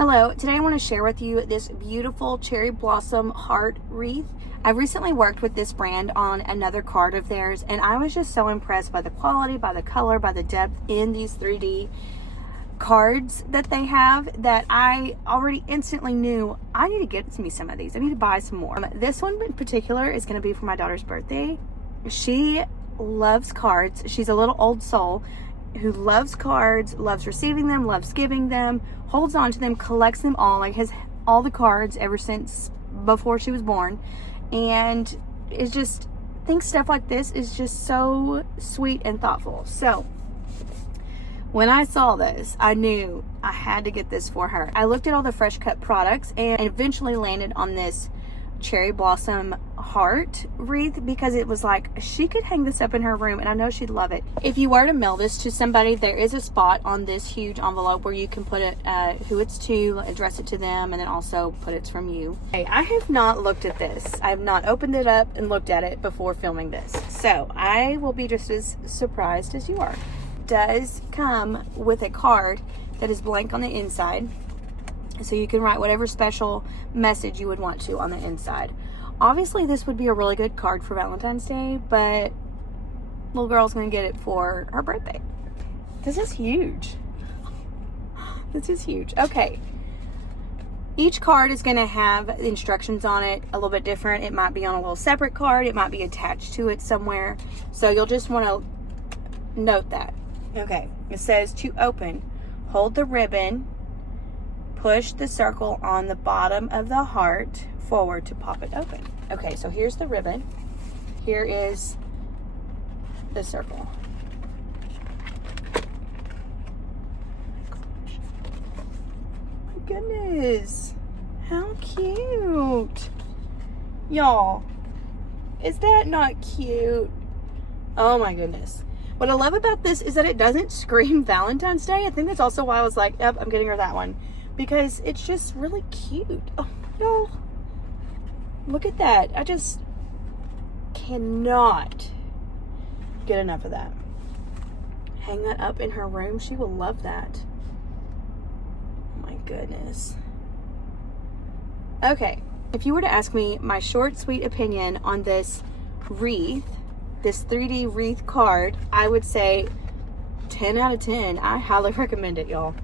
Hello, today I want to share with you this beautiful cherry blossom heart wreath. I recently worked with this brand on another card of theirs, and I was just so impressed by the quality, by the color, by the depth in these 3D cards that they have, that I already instantly knew I need to get me some of these. I need to buy some more. This one in particular is going to be for my daughter's birthday. She loves cards. She's a little old soul who loves cards, loves receiving them, loves giving them, holds on to them, collects them all, like has all the cards ever since before she was born, and is just thinks stuff like this is just so sweet and thoughtful. So when I saw this, I knew I had to get this for her. I looked at all the FreshCut products and eventually landed on this cherry blossom heart wreath because it was like she could hang this up in her room and I know she'd love it. If you were to mail this to somebody, there is a spot on this huge envelope where you can put it who it's to, address it to them, and then also put it's from you. Okay, I have not looked at this. I have not opened it up and looked at it before filming this, so I will be just as surprised as you are. It does come with a card that is blank on the inside, so you can write whatever special message you would want to on the inside. Obviously, this would be a really good card for Valentine's Day, but little girl's gonna get it for her birthday. This is huge. This is huge. Okay. Each card is gonna have instructions on it a little bit different. It might be on a little separate card. It might be attached to it somewhere. So you'll just wanna note that. Okay. It says to open, hold the ribbon, push the circle on the bottom of the heart forward to pop it open. Okay, so here's the ribbon. Here is the circle. My goodness, how cute. Y'all, is that not cute? Oh my goodness. What I love about this is that it doesn't scream Valentine's Day. I think that's also why I was like, yep, I'm getting her that one, because it's just really cute. Oh no, look at that. I just cannot get enough of that. Hang that up in her room. She will love that. Oh my goodness. Okay, if you were to ask me my short, sweet opinion on this wreath, this 3D wreath card, I would say 10 out of 10. I highly recommend it, y'all.